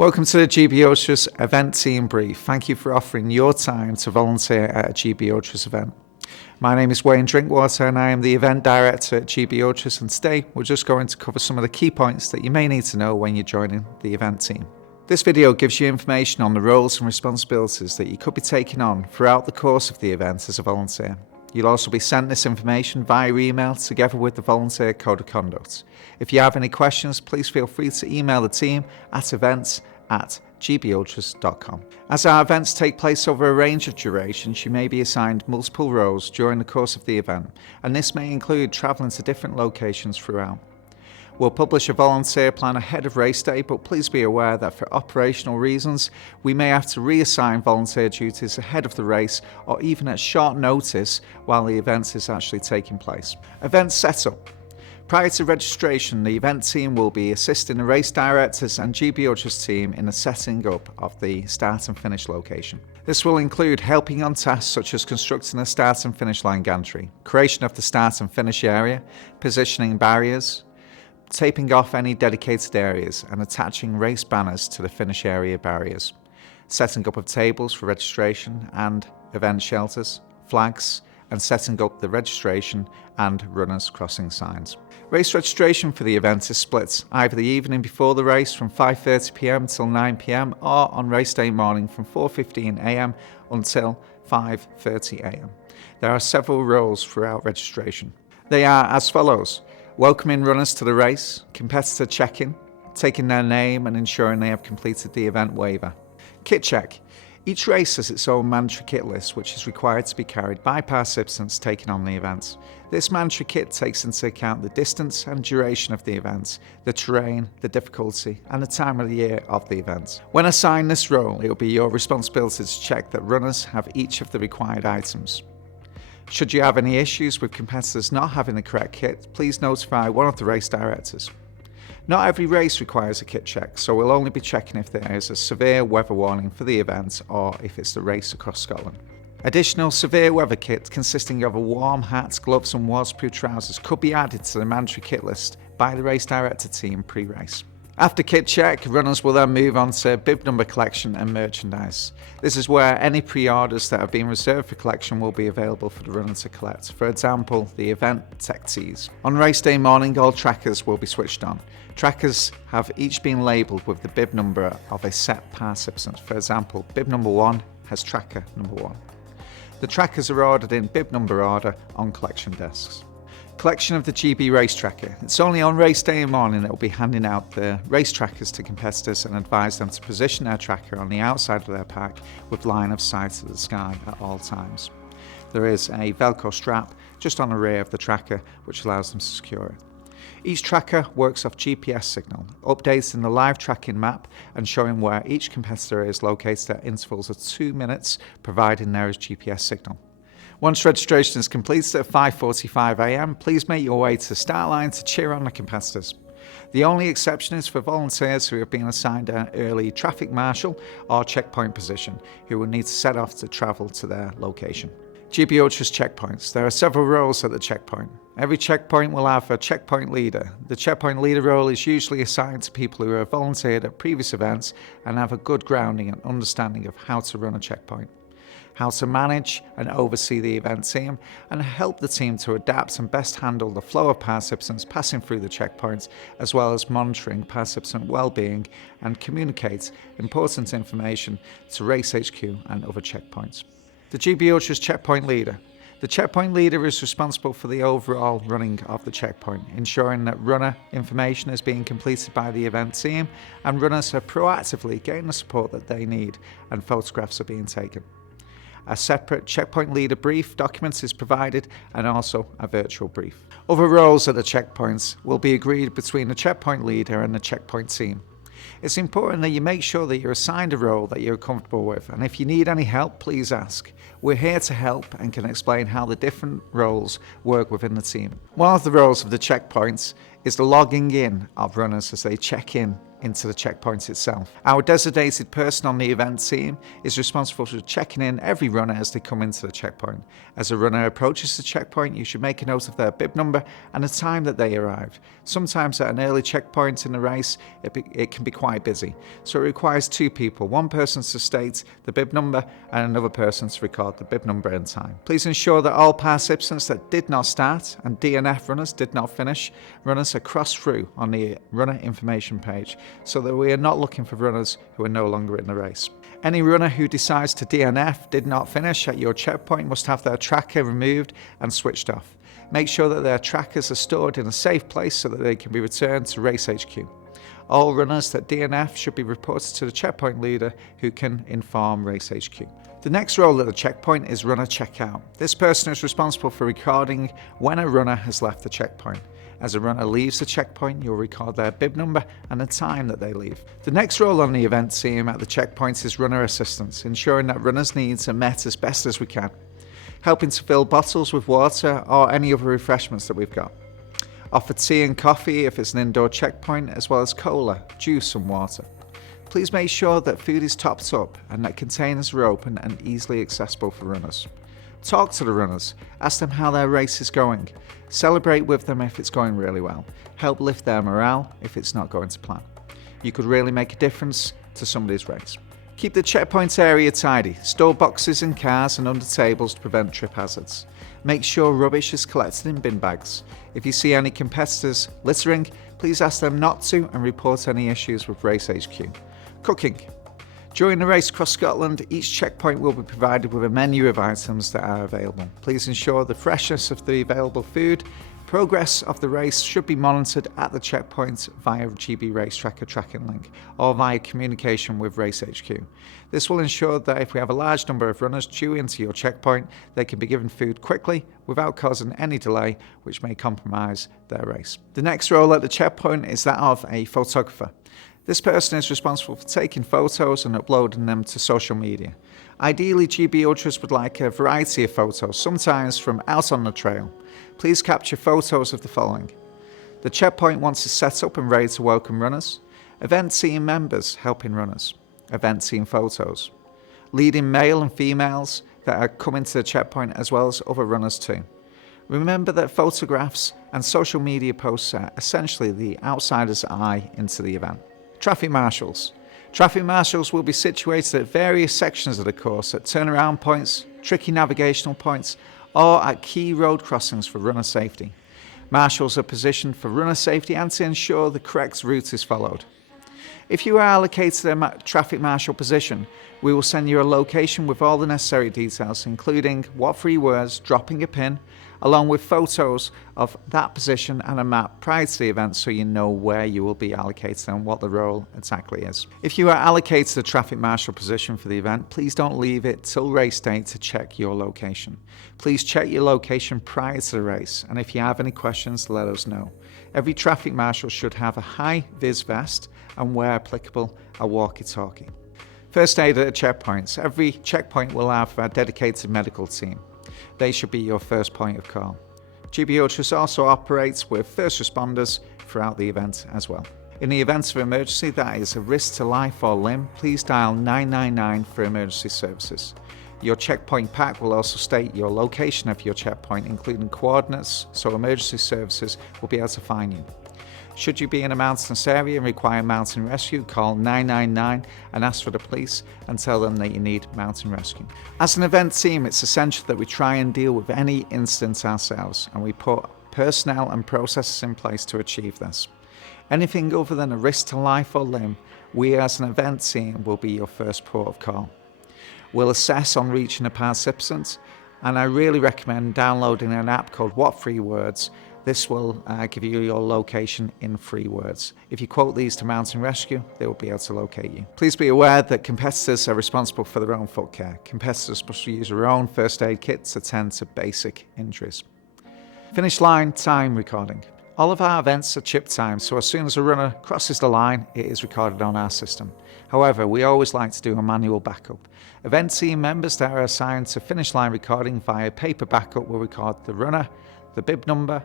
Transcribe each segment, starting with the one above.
Welcome to the GB Ultras event team brief. Thank you for offering your time to volunteer at a GB Ultras event. My name is Wayne Drinkwater and I am the event director at GB Ultras, and today we're just going to cover some of the key points that you may need to know when you're joining the event team. This video gives you information on the roles and responsibilities that you could be taking on throughout the course of the event as a volunteer. You'll also be sent this information via email together with the volunteer code of conduct. If you have any questions, please feel free to email the team at events@gbultras.com. As our events take place over a range of durations, you may be assigned multiple roles during the course of the event, and this may include travelling to different locations throughout. We'll publish a volunteer plan ahead of race day, but please be aware that for operational reasons, we may have to reassign volunteer duties ahead of the race or even at short notice while the event is actually taking place. Event setup. Prior to registration, the event team will be assisting the race directors and GB Ultras team in the setting up of the start and finish location. This will include helping on tasks such as constructing a start and finish line gantry, creation of the start and finish area, positioning barriers, taping off any dedicated areas and attaching race banners to the finish area barriers, setting up of tables for registration and event shelters, flags, and setting up the registration and runners crossing signs. Race registration for the event is split either the evening before the race from 5:30 p.m. till 9 p.m. or on race day morning from 4:15 a.m. until 5:30 a.m. There are several roles throughout registration. They are as follows: welcoming runners to the race, competitor check-in, taking their name and ensuring they have completed the event waiver. Kit check. Each race has its own mandatory kit list, which is required to be carried by participants taking on the event. This mandatory kit takes into account the distance and duration of the event, the terrain, the difficulty, and the time of the year of the event. When assigned this role, it will be your responsibility to check that runners have each of the required items. Should you have any issues with competitors not having the correct kit, please notify one of the race directors. Not every race requires a kit check, so we'll only be checking if there is a severe weather warning for the event or if it's the race across Scotland. Additional severe weather kit consisting of a warm hat, gloves and waterproof trousers could be added to the mandatory kit list by the race director team pre-race. After kit check, runners will then move on to bib number collection and merchandise. This is where any pre-orders that have been reserved for collection will be available for the runner to collect. For example, the event tech tees. On race day morning, all trackers will be switched on. Trackers have each been labelled with the bib number of a set participant. For example, bib number 1 has tracker number 1. The trackers are ordered in bib number order on collection desks. Collection of the GB race tracker. It's only on race day and morning that we'll be handing out the race trackers to competitors and advise them to position their tracker on the outside of their pack with line of sight to the sky at all times. There is a Velcro strap just on the rear of the tracker which allows them to secure it. Each tracker works off GPS signal, updating the live tracking map and showing where each competitor is located at intervals of 2 minutes, providing there is GPS signal. Once registration is completed at 5:45 a.m, please make your way to the start line to cheer on the competitors. The only exception is for volunteers who have been assigned an early traffic marshal or checkpoint position, who will need to set off to travel to their location. GB Ultras checkpoints. There are several roles at the checkpoint. Every checkpoint will have a checkpoint leader. The checkpoint leader role is usually assigned to people who have volunteered at previous events and have a good grounding and understanding of how to run a checkpoint, how to manage and oversee the event team, and help the team to adapt and best handle the flow of participants passing through the checkpoints, as well as monitoring participant well-being and communicate important information to Race HQ and other checkpoints. The GB Ultras checkpoint leader. The checkpoint leader is responsible for the overall running of the checkpoint, ensuring that runner information is being completed by the event team and runners are proactively getting the support that they need and photographs are being taken. A separate checkpoint leader brief document is provided and also a virtual brief. Other roles at the checkpoints will be agreed between the checkpoint leader and the checkpoint team. It's important that you make sure that you're assigned a role that you're comfortable with, and if you need any help, please ask. We're here to help and can explain how the different roles work within the team. One of the roles of the checkpoints is the logging in of runners as they check in into the checkpoint itself. Our designated person on the event team is responsible for checking in every runner as they come into the checkpoint. As a runner approaches the checkpoint, you should make a note of their bib number and the time that they arrived. Sometimes at an early checkpoint in the race, it can be quite busy, so it requires two people, one person to state the bib number and another person to record the bib number and time. Please ensure that all participants that did not start and DNF runners did not finish runners are crossed through on the runner information page, so that we are not looking for runners who are no longer in the race. Any runner who decides to DNF, did not finish at your checkpoint, must have their tracker removed and switched off. Make sure that their trackers are stored in a safe place so that they can be returned to Race HQ. All runners that DNF should be reported to the checkpoint leader, who can inform Race HQ. The next role at the checkpoint is runner checkout. This person is responsible for recording when a runner has left the checkpoint. As a runner leaves the checkpoint, you'll record their bib number and the time that they leave. The next role on the event team at the checkpoint is runner assistance, ensuring that runners' needs are met as best as we can, helping to fill bottles with water or any other refreshments that we've got. Offer tea and coffee if it's an indoor checkpoint, as well as cola, juice and water. Please make sure that food is topped up and that containers are open and easily accessible for runners. Talk to the runners, ask them how their race is going, celebrate with them if it's going really well, help lift their morale if it's not going to plan. You could really make a difference to somebody's race. Keep the checkpoint area tidy, store boxes in cars and under tables to prevent trip hazards. Make sure rubbish is collected in bin bags. If you see any competitors littering, please ask them not to and report any issues with Race HQ. Cooking. During the race across Scotland, each checkpoint will be provided with a menu of items that are available. Please ensure the freshness of the available food. Progress of the race should be monitored at the checkpoint via GB Race Tracker tracking link or via communication with Race HQ. This will ensure that if we have a large number of runners due into your checkpoint, they can be given food quickly without causing any delay, which may compromise their race. The next role at the checkpoint is that of a photographer. This person is responsible for taking photos and uploading them to social media. Ideally, GB Ultras would like a variety of photos, sometimes from out on the trail. Please capture photos of the following: the checkpoint once it's set up and ready to welcome runners, event team members helping runners, event team photos, leading male and females that are coming to the checkpoint as well as other runners too. Remember that photographs and social media posts are essentially the outsider's eye into the event. Traffic marshals. Traffic marshals will be situated at various sections of the course, at turnaround points, tricky navigational points, or at key road crossings for runner safety. Marshals are positioned for runner safety and to ensure the correct route is followed. If you are allocated a traffic marshal position, we will send you a location with all the necessary details, including what 3 words, dropping a pin, along with photos of that position and a map prior to the event so you know where you will be allocated and what the role exactly is. If you are allocated a traffic marshal position for the event, please don't leave it till race day to check your location. Please check your location prior to the race, and if you have any questions, let us know. Every traffic marshal should have a high-vis vest and, where applicable, a walkie-talkie. First aid at the checkpoints. Every checkpoint will have a dedicated medical team. They should be your first point of call. GB Ultras also operates with first responders throughout the event as well. In the event of emergency that is a risk to life or limb, please dial 999 for emergency services. Your checkpoint pack will also state your location of your checkpoint, including coordinates, so emergency services will be able to find you. Should you be in a mountainous area and require mountain rescue, call 999 and ask for the police and tell them that you need mountain rescue. As an event team, it's essential that we try and deal with any incident ourselves, and we put personnel and processes in place to achieve this. Anything other than a risk to life or limb, we as an event team will be your first port of call. We'll assess on reaching a participant, and I really recommend downloading an app called What 3 Words. This will give you your location in 3 words. If you quote these to Mountain Rescue, they will be able to locate you. Please be aware that competitors are responsible for their own foot care. Competitors must use their own first aid kits to tend to basic injuries. Finish line time recording. All of our events are chip timed, so as soon as a runner crosses the line, it is recorded on our system. However, we always like to do a manual backup. Event team members that are assigned to finish line recording via paper backup will record the runner, the bib number,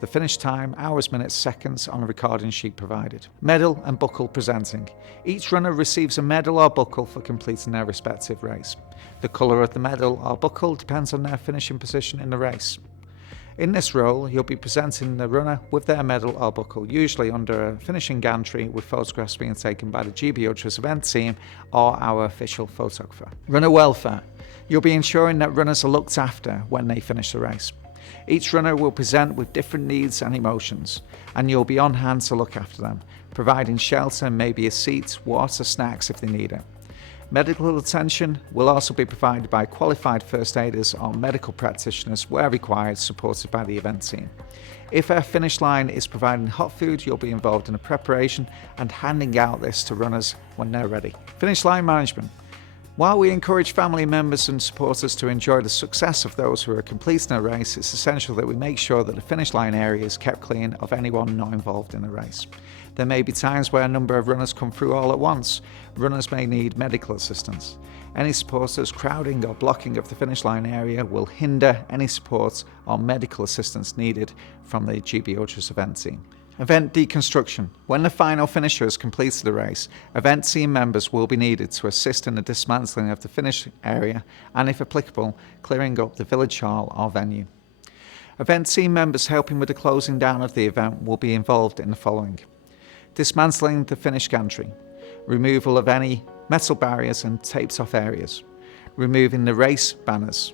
the finish time, hours, minutes, seconds on a recording sheet provided. Medal and buckle presenting. Each runner receives a medal or buckle for completing their respective race. The colour of the medal or buckle depends on their finishing position in the race. In this role, you'll be presenting the runner with their medal or buckle, usually under a finishing gantry with photographs being taken by the GB Ultras event team or our official photographer. Runner welfare. You'll be ensuring that runners are looked after when they finish the race. Each runner will present with different needs and emotions, and you'll be on hand to look after them, providing shelter, maybe a seat, water, snacks if they need it. Medical attention will also be provided by qualified first aiders or medical practitioners where required, supported by the event team. If a finish line is providing hot food, you'll be involved in the preparation and handing out this to runners when they're ready. Finish line management. While we encourage family members and supporters to enjoy the success of those who are completing a race, it's essential that we make sure that the finish line area is kept clean of anyone not involved in the race. There may be times where a number of runners come through all at once. Runners may need medical assistance. Any supporters crowding or blocking of the finish line area will hinder any support or medical assistance needed from the GB Ultras event team. Event deconstruction. When the final finisher has completed the race, event team members will be needed to assist in the dismantling of the finish area and, if applicable, clearing up the village hall or venue. Event team members helping with the closing down of the event will be involved in the following: dismantling the finish gantry, removal of any metal barriers and taped off areas, removing the race banners,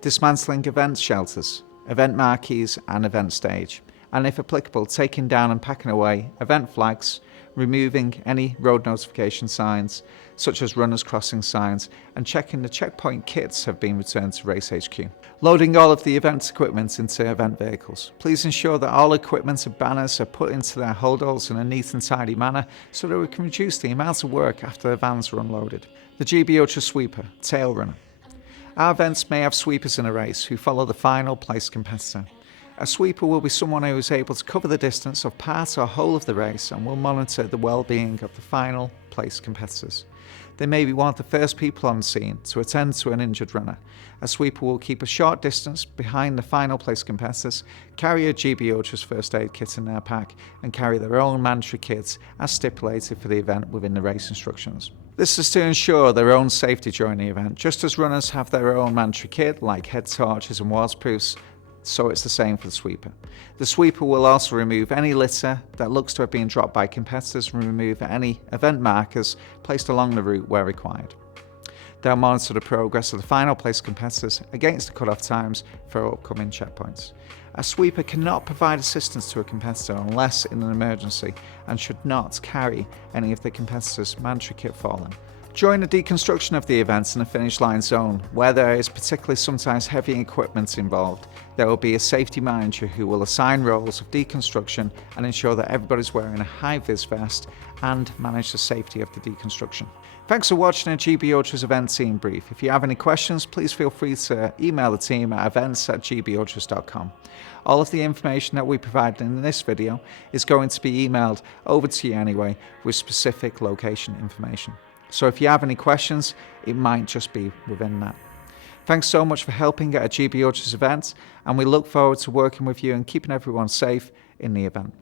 dismantling event shelters, event marquees and event stage, and if applicable, taking down and packing away event flags, removing any road notification signs, such as runners crossing signs, and checking the checkpoint kits have been returned to Race HQ. Loading all of the event equipment into event vehicles. Please ensure that all equipment and banners are put into their holdalls in a neat and tidy manner so that we can reduce the amount of work after the vans are unloaded. The GB Ultra Sweeper, Tail Runner. Our events may have sweepers in a race who follow the final place competitor. A sweeper will be someone who is able to cover the distance of part or whole of the race and will monitor the well-being of the final place competitors. They may be one of the first people on scene to attend to an injured runner. A sweeper will keep a short distance behind the final place competitors, carry a GB Ultras first aid kit in their pack, and carry their own mandatory kits as stipulated for the event within the race instructions. This is to ensure their own safety during the event. Just as runners have their own mandatory kit like head torches and waterproofs, so it's the same for the sweeper. The sweeper will also remove any litter that looks to have been dropped by competitors and remove any event markers placed along the route where required. They'll monitor the progress of the final place competitors against the cut-off times for upcoming checkpoints. A sweeper cannot provide assistance to a competitor unless in an emergency and should not carry any of the competitor's mandatory kit for them. During the deconstruction of the events in the finish line zone, where there is particularly sometimes heavy equipment involved, there will be a safety manager who will assign roles of deconstruction and ensure that everybody's wearing a high-vis vest and manage the safety of the deconstruction. Thanks for watching a GB Ultras event team brief. If you have any questions, please feel free to email the team at events@gbultras.com. All of the information that we provided in this video is going to be emailed over to you anyway with specific location information. So if you have any questions, it might just be within that. Thanks so much for helping at a GB Ultras event, and we look forward to working with you and keeping everyone safe in the event.